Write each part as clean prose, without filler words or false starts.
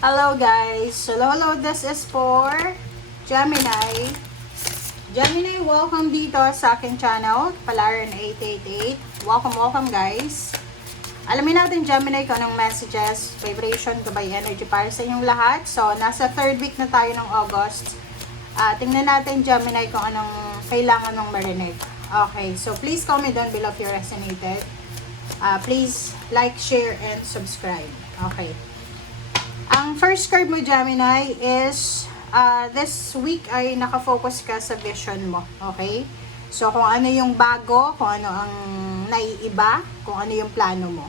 Hello guys! Hello, this is for Gemini. Gemini, welcome dito sa aking channel, Palaran888. Welcome guys! Alamin natin Gemini kung anong messages, vibration, gabay energy para sa inyong lahat. So, nasa third week na tayo ng August. Tingnan natin Gemini kung anong kailangan mong marinig. Okay, so please comment down below if you resonated. Please like, share, and subscribe. Okay. Ang first card mo, Gemini, is this week ay nakafocus ka sa vision mo. Okay? So, kung ano yung bago, kung ano ang naiiba, kung ano yung plano mo.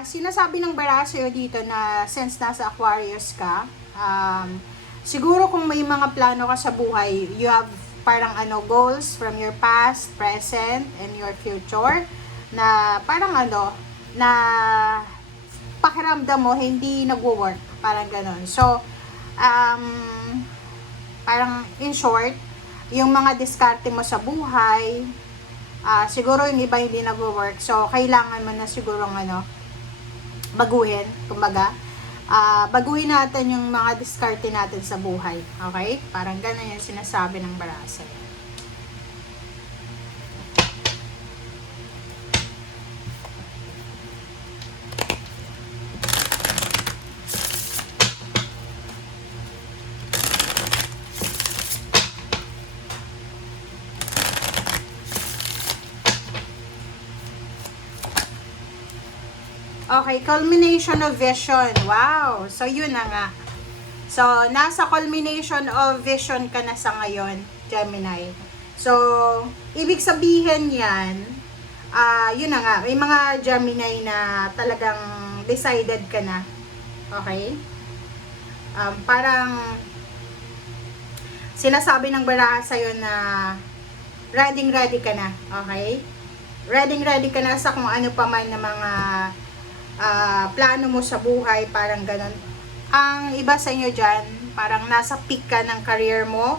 Sinasabi ng baraso dito na since nasa Aquarius ka, siguro kung may mga plano ka sa buhay, you have parang goals from your past, present, and your future, na parang na pakiramdam mo hindi nagwo-work, parang ganon. So, parang in short, yung mga diskarte mo sa buhay, siguro yung iba hindi nagwo-work. So, kailangan mo na siguro baguhin, kumbaga. Baguhin natin yung mga diskarte natin sa buhay. Okay? Parang ganon yung sinasabi ng baraso. Okay, culmination of vision. Wow! So, yun na nga. So, nasa culmination of vision ka na sa ngayon, Gemini. So, ibig sabihin yan, yun na nga, may mga Gemini na talagang decided ka na. Okay? Parang, sinasabi ng baraha sa'yo na ready ka na. Okay? Ready ka na sa kung ano pa man na mga plano mo sa buhay, parang ganun. Ang iba sa inyo dyan, parang nasa peak ka ng career mo,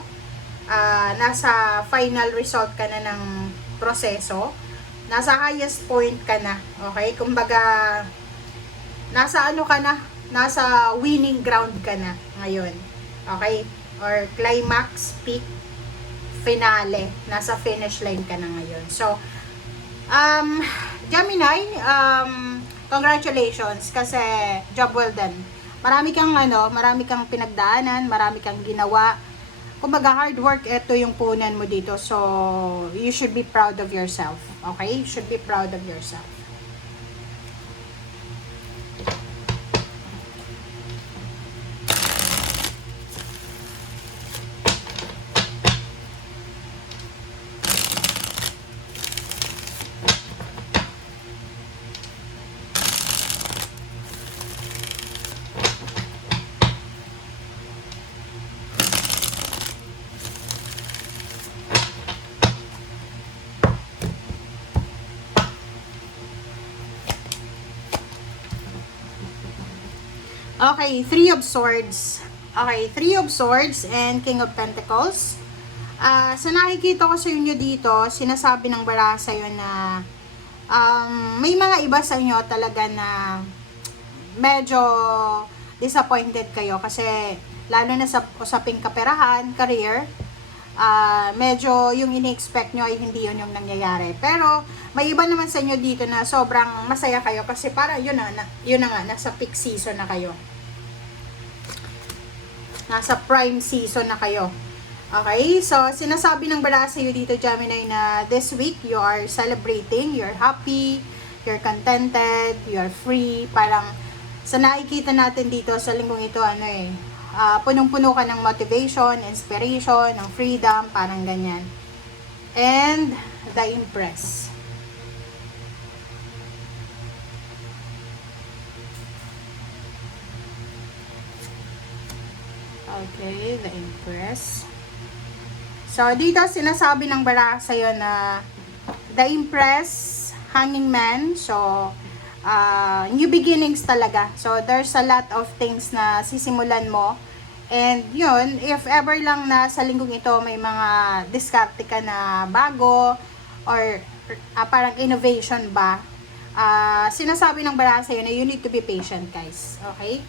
nasa final result ka na ng proseso, nasa highest point ka na, okay? Kumbaga, nasa ka na, nasa winning ground ka na ngayon, okay? Or climax, peak, finale, nasa finish line ka na ngayon. So, Gemini, congratulations kasi job well done. Marami kang pinagdaanan, marami kang ginawa. Kumbaga hard work, ito yung punan mo dito. So, you should be proud of yourself. Okay? You should be proud of yourself. Okay, Three of Swords. Okay, Three of Swords and King of Pentacles. Sa nakikita ko sa inyo dito, sinasabi ng baraha sa'yo na may mga iba sa inyo talaga na medyo disappointed kayo kasi lalo na sa usaping kaperahan, career, medyo yung ini-expect nyo ay hindi yun yung nangyayari. Pero may iba naman sa inyo dito na sobrang masaya kayo kasi para yun na nga, nasa peak season na kayo. Nasa prime season na kayo. Okay, so sinasabi ng baraha sa iyo dito, Gemini, na this week you are celebrating, you're happy, you're contented, you're free. Parang sa nakikita natin dito sa linggong ito, punong-puno ka ng motivation, inspiration, ng freedom, parang ganyan. And the Empress. Okay, the Empress. So, dito sinasabi ng baraha sa'yo na the Empress, Hanging Man. So, new beginnings talaga. So, there's a lot of things na sisimulan mo. And yun, if ever lang na sa linggong ito may mga diskarte ka na bago or parang innovation ba, sinasabi ng baraha sa'yo na you need to be patient, guys. Okay?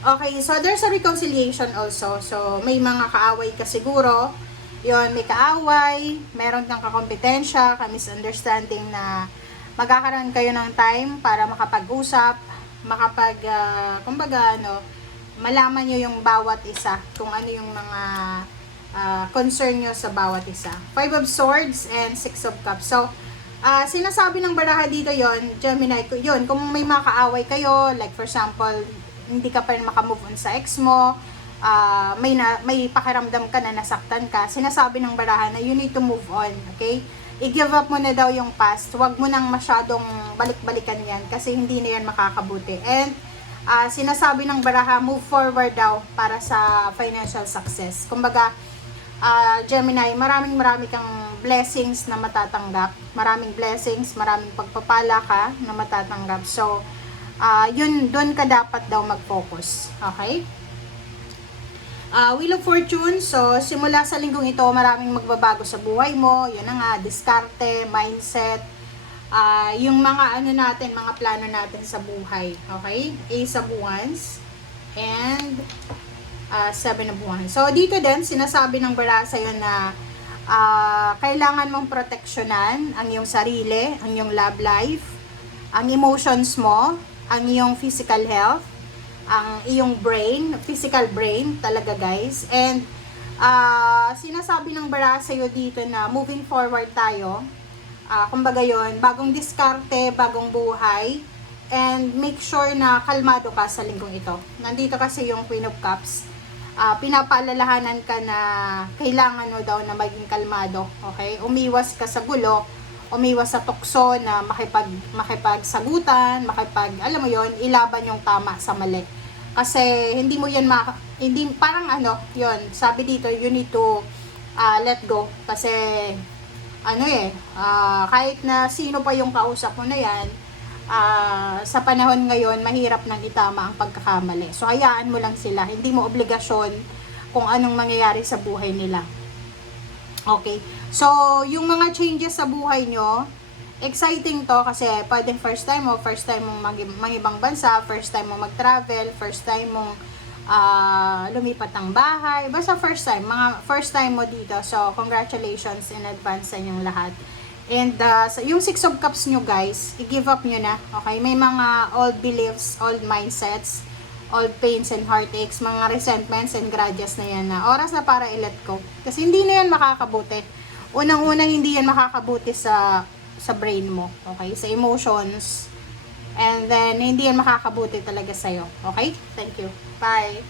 Okay, so there's a reconciliation also. So, may mga kaaway ka siguro. Yun, may kaaway, meron kang kakompetensya, ka-misunderstanding na magkakaroon kayo ng time para makapag-usap, kumbaga, malaman nyo yung bawat isa, kung ano yung mga concern nyo sa bawat isa. 5 of Swords and 6 of Cups. So, sinasabi ng baraha dito yon Gemini, yun, kung may mga kaaway kayo, like for example, hindi ka pa rin makamove on sa ex mo, may pakiramdam ka na nasaktan ka, sinasabi ng baraha na you need to move on, okay? I-give up mo na daw yung past, huwag mo nang masyadong balik-balikan yan, kasi hindi na yan makakabuti. And, sinasabi ng baraha, move forward daw para sa financial success. Kumbaga, Gemini, maraming kang blessings na matatanggap. Maraming blessings, maraming pagpapala ka na matatanggap. So, yun, doon ka dapat daw mag-focus. Okay? Wheel of Fortune. So, simula sa linggong ito, maraming magbabago sa buhay mo. Yun na nga, diskarte, mindset, yung mga natin, mga plano natin sa buhay. Okay? Ace of Wands and 7 of Wands. So, dito din, sinasabi ng baraha sa'yo na kailangan mong proteksyonan ang iyong sarili, ang iyong love life, ang emotions mo, ang iyong physical health, ang iyong brain, physical brain talaga guys. And sinasabi ng baraha sa'yo dito na moving forward tayo. Kumbaga yun, bagong diskarte, bagong buhay, and make sure na kalmado ka sa linggong ito. Nandito kasi yung Queen of Cups. Pinapaalalahanan ka na kailangan mo daw na maging kalmado, okay? Umiwas ka sa gulo, umiwas sa tukso na makipagsagutan, alam mo yon, ilaban yung tama sa mali. Kasi hindi mo yan hindi parang yon, sabi dito, you need to let go. Kasi kahit na sino pa yung kausap mo na yan, sa panahon ngayon, mahirap nang itama ang pagkakamali. So, hayaan mo lang sila. Hindi mo obligasyon kung anong mangyayari sa buhay nila. Okay. So, yung mga changes sa buhay nyo, exciting to kasi pwedeng first time mong mag-ibang bansa, first time mong mag-travel, first time mong lumipat ng bahay. Basta first time mo dito. So, congratulations in advance sa inyong lahat. And yung 6 of Cups nyo guys, i-give up nyo na. Okay? May mga old beliefs, old mindsets, old pains and heartaches, mga resentments and grudges na yan na oras na para i-let go. Kasi hindi na yan makakabuti. Unang-unang hindi yan makakabuti sa brain mo. Okay? Sa emotions. And then, hindi yan makakabuti talaga sa'yo. Okay? Thank you. Bye!